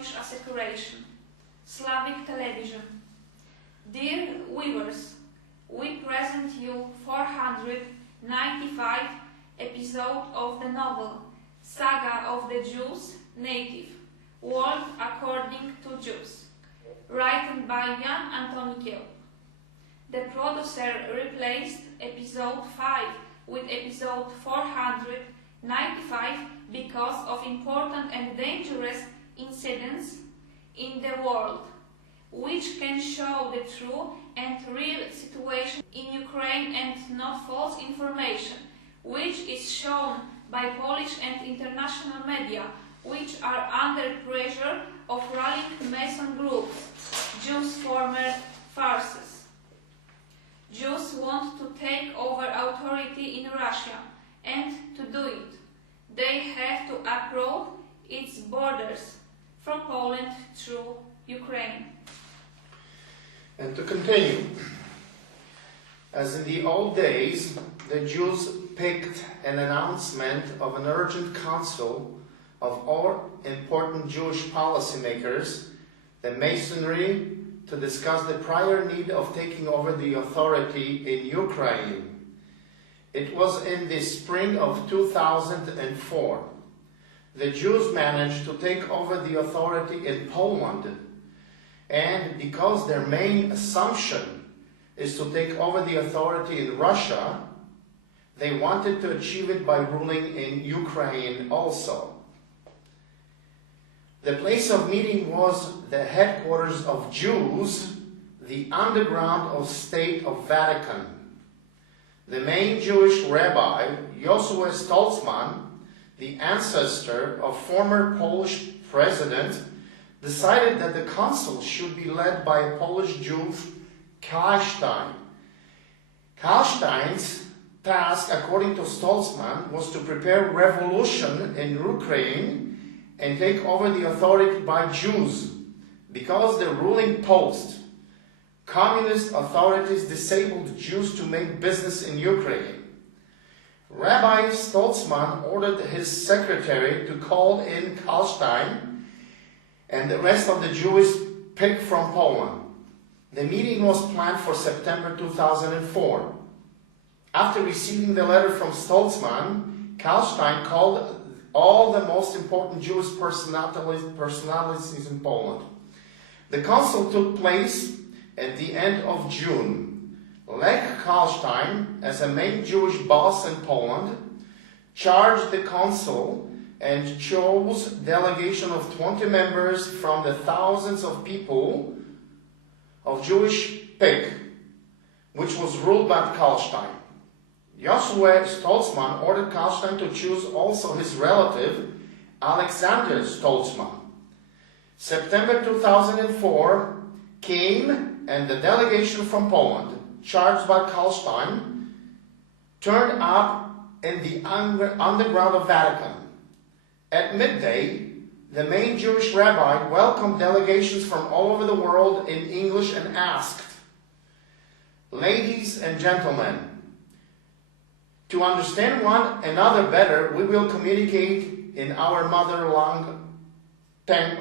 Polish association, Slavic television. Dear viewers, we present you 495 episode of the novel Saga of the Jews Native, World According to Jews, written by Jan Antoni Kieł. The producer replaced episode 5 with episode 495 because of important and dangerous incidents in the world, which can show the true and real situation in Ukraine and not false information, which is shown by Polish and international media, which are under pressure of rallying Mason groups, Jews' former forces. Jews want to take over authority in Russia, and to do it, they have to approach its borders from Poland through Ukraine. And to continue, as in the old days, the Jews picked an announcement of an urgent council of all important Jewish policymakers, the Masonry, to discuss the prior need of taking over the authority in Ukraine. It was in the spring of 2004. The Jews managed to take over the authority in Poland, and because their main assumption is to take over the authority in Russia, they wanted to achieve it by ruling in Ukraine also. The place of meeting was the headquarters of Jews, the underground of State of Vatican. The main Jewish rabbi, Josue Stoltzman, the ancestor of former Polish president, decided that the council should be led by a Polish Jew, Karlstein. Karlstein's task, according to Stoltzman, was to prepare revolution in Ukraine and take over the authority by Jews, because the ruling post, communist authorities, disabled Jews to make business in Ukraine. Rabbi Stoltzman ordered his secretary to call in Karlstein and the rest of the Jews picked from Poland. The meeting was planned for September 2004. After receiving the letter from Stoltzman, Karlstein called all the most important Jewish personalities in Poland. The council took place at the end of June. Lech Karlstein, as a main Jewish boss in Poland, charged the council and chose a delegation of 20 members from the thousands of people of Jewish pick, which was ruled by Karlstein. Josue Stoltzman ordered Karlstein to choose also his relative, Alexander Stoltzman. September 2004 came, and the delegation from Poland, charged by Karlstein, turned up in the underground of Vatican. At midday, the main Jewish rabbi welcomed delegations from all over the world in English and asked, "Ladies and gentlemen, to understand one another better, we will communicate in our mother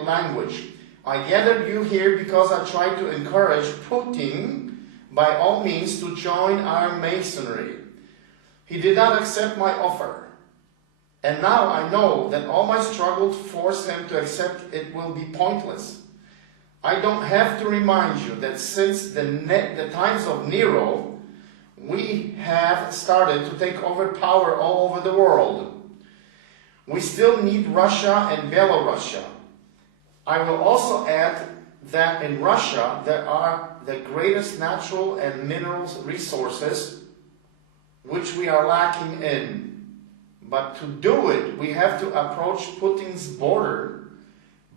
language. I gathered you here because I tried to encourage Putin by all means to join our Masonry. He did not accept my offer. And now I know that all my struggle to force him to accept it will be pointless. I don't have to remind you that since the times of Nero, we have started to take over power all over the world. We still need Russia and Belarus. I will also add that in Russia there are the greatest natural and mineral resources which we are lacking in. But to do it, we have to approach Putin's border,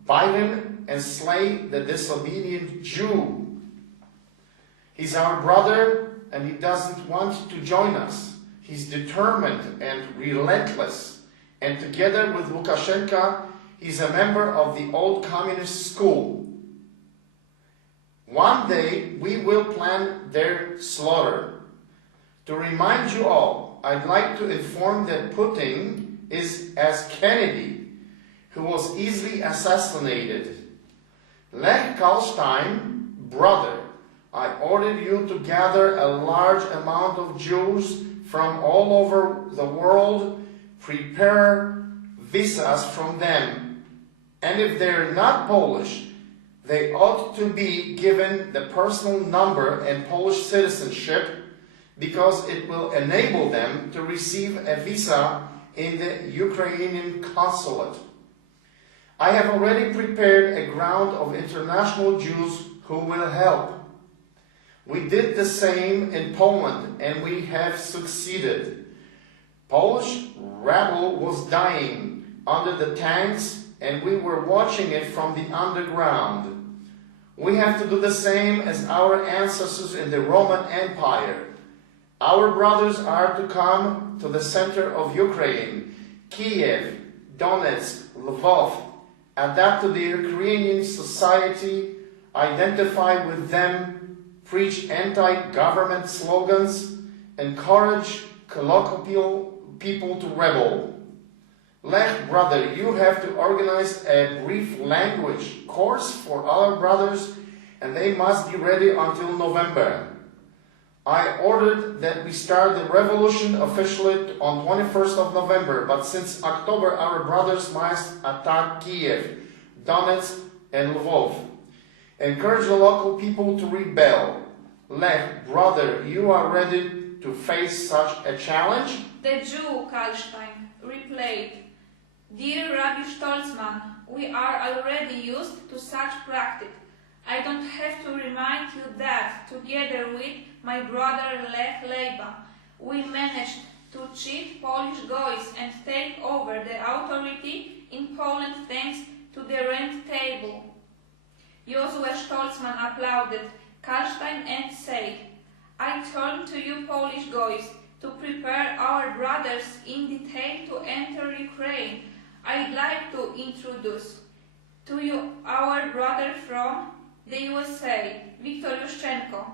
bind him and slay the disobedient Jew. He's our brother, and he doesn't want to join us. He's determined and relentless. And together with Lukashenko, he's a member of the old communist school. One day, we will plan their slaughter. To remind you all, I'd like to inform that Putin is as Kennedy, who was easily assassinated. Lech Kalstein, brother, I ordered you to gather a large amount of Jews from all over the world, prepare visas from them, and if they're not Polish, they ought to be given the personal number and Polish citizenship, because it will enable them to receive a visa in the Ukrainian consulate. I have already prepared a ground of international Jews who will help. We did the same in Poland, and we have succeeded. Polish rabble was dying under the tanks, and we were watching it from the underground. We have to do the same as our ancestors in the Roman Empire. Our brothers are to come to the center of Ukraine, Kiev, Donetsk, Lvov, adapt to the Ukrainian society, identify with them, preach anti-government slogans, encourage colloquial people to rebel. Lech, brother, you have to organize a brief language course for our brothers, and they must be ready until November. I ordered that we start the revolution officially on 21st of November, but since October our brothers must attack Kiev, Donetsk, and Lvov. Encourage the local people to rebel. Lech, brother, you are ready to face such a challenge? The Jew Kalstein replied, Dear Rabbi Stolzmann, we are already used to such practice. I don't have to remind you that, together with my brother Lech Leiba, we managed to cheat Polish goys and take over the authority in Poland thanks to the rent table. Josue Stolzmann applauded Kalstein and said, I turn to you Polish goys to prepare our brothers in detail to enter Ukraine. I'd like to introduce to you our brother from the USA, Viktor Yushchenko.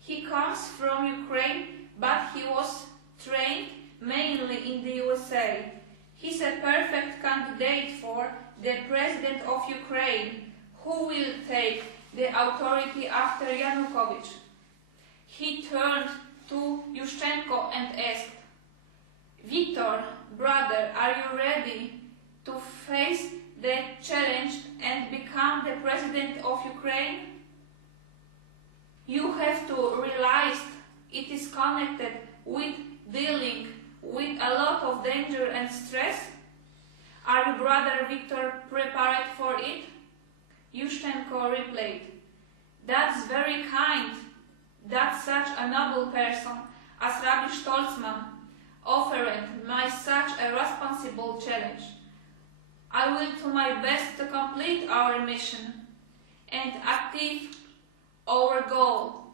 He comes from Ukraine, but he was trained mainly in the USA. He's a perfect candidate for the president of Ukraine, who will take the authority after Yanukovych. He turned to Yushchenko and asked, Viktor, brother, are you ready to face the challenge and become the president of Ukraine? You have to realize it is connected with dealing with a lot of danger and stress. Are you, brother Viktor, prepared for it? Yushchenko replied, That's very kind that such a noble person as Rabbi Stolzmann offered me such a responsible challenge. I will do my best to complete our mission and achieve our goal.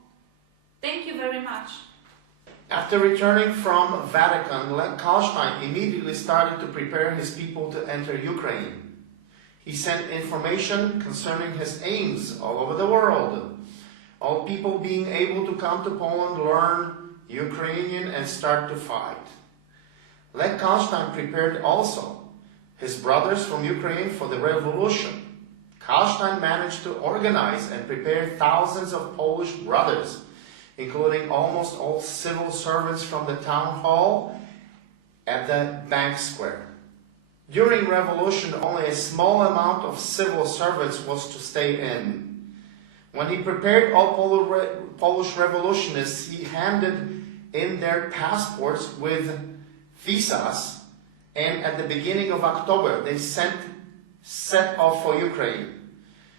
Thank you very much. After returning from Vatican, Lech Kalstein immediately started to prepare his people to enter Ukraine. He sent information concerning his aims all over the world. All people being able to come to Poland, learn Ukrainian and start to fight. Lech Kalstein prepared also his brothers from Ukraine for the revolution. Kalstein managed to organize and prepare thousands of Polish brothers, including almost all civil servants from the town hall at the Bank Square. During revolution, only a small amount of civil servants was to stay in. When he prepared all Polish revolutionists, he handed in their passports with visas, and at the beginning of October, they set off for Ukraine.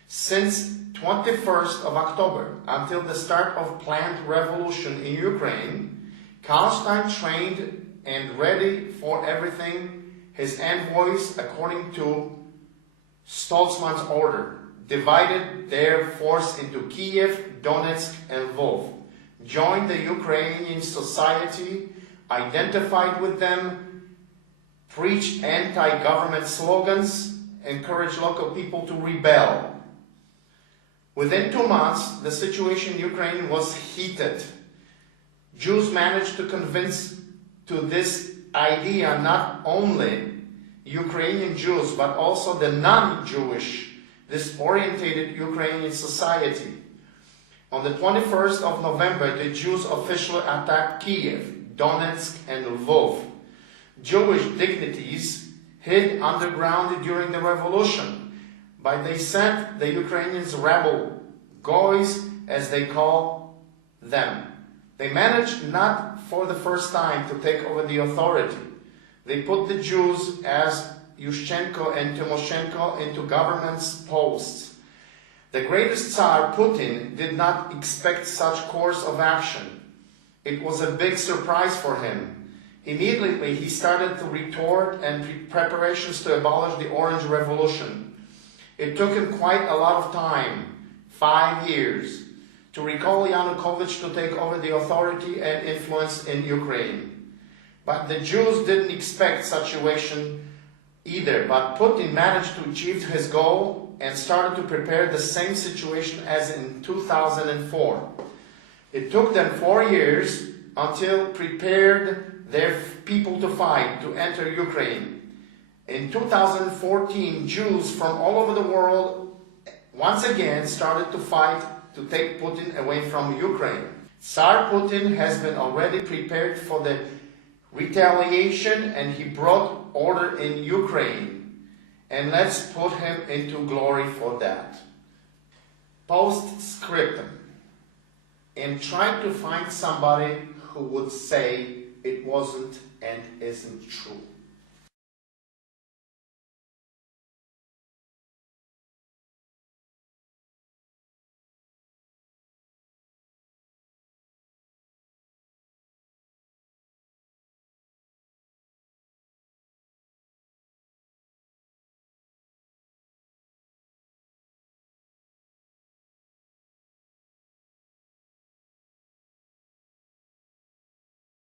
Since 21st of October until the start of planned revolution in Ukraine, Kalstein trained and ready for everything his envoys, according to Stolzmann's order, divided their force into Kiev, Donetsk, and Lvov, joined the Ukrainian society, identified with them, preached anti-government slogans, encouraged local people to rebel. Within 2 months, the situation in Ukraine was heated. Jews managed to convince to this idea not only Ukrainian Jews, but also the non-Jewish, disorientated Ukrainian society. On the 21st of November, the Jews officially attacked Kiev, Donetsk, and Lvov. Jewish dignitaries hid underground during the revolution, but they sent the Ukrainians rebel goys, as they call them. They managed not for the first time to take over the authority. They put the Jews as Yushchenko and Tymoshenko into government's posts. The greatest Tsar, Putin, did not expect such course of action. It was a big surprise for him. Immediately he started to retort and preparations to abolish the Orange Revolution. It took him quite a lot of time, 5 years, to recall Yanukovych to take over the authority and influence in Ukraine. But the Jews didn't expect such a situation either, but Putin managed to achieve his goal and started to prepare the same situation as in 2004. It took them 4 years until prepared their people to fight, to enter Ukraine. In 2014, Jews from all over the world once again started to fight to take Putin away from Ukraine. Tsar Putin has been already prepared for the retaliation, and he brought order in Ukraine. And let's put him into glory for that. Postscriptum. And try to find somebody who would say it wasn't and isn't true.